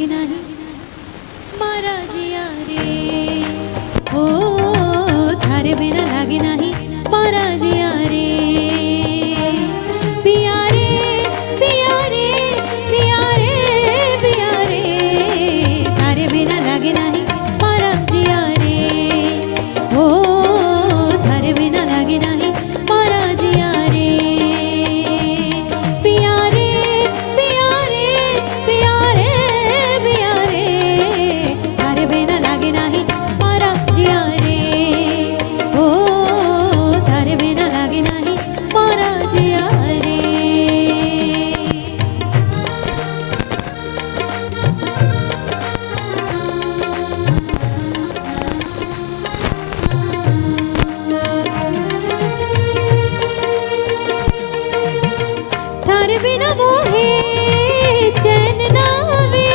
लागे नाही मारा जिया रे। ओ थारे बिना लागे नाही मारा जिया रे। पिया रे पिया रे पिया रे पिया रे थारे बिना लागे नाही मारा जिया रे। ओ थारे बिना लागे नाही मारा जिया रे। पिया रे पिया रे पिया रे पिया रे थारे बिना लागे नाही मारा जिया रे। ओ थारे बिना लागे नाही मारा जिया रे। थारे बिना मोहे चैन नावे।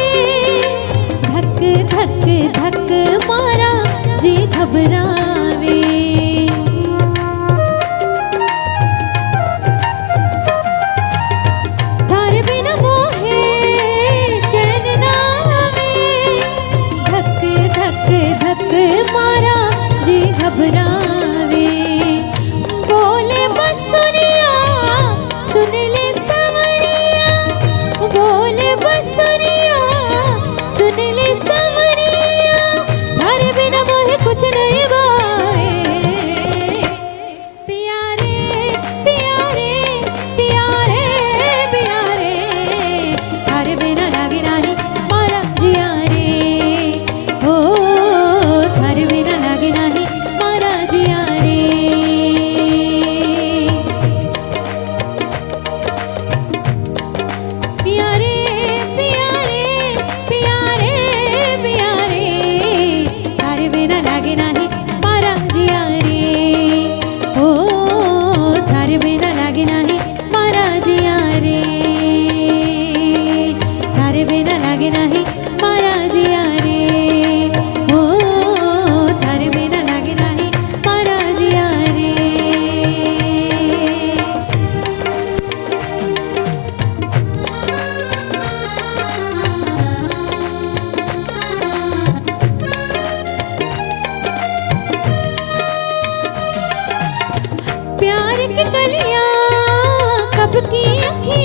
धक धक धक मारा जी घबरावे। थारे बिना मोहे चैन नावे। धक धक धक मारा जी घबरावे। बोले बसुरिया सुन ले सवरिया। बोले बसुरिया सुन ले सवरिया। थारे बिना मोहे कुछ नहीं भाए। पिया रे पिया रे पिया रे पिया रे थारे बिना लागे नाही मारा जिया रे। ओ थारे बिना लागे नाही मारा जिया रे। पिया रे पिया रे पिया रे पिया रे थारे बिना लागे नाही मारा जिया रे। ओ थारे बिना लागे नाही मारा जिया रे। थारे बिना लागे नाही मारा जिया रे। ओ थारे बिना लागे नाही मारा जिया रे। प्यार की कलियां कब की अखियां।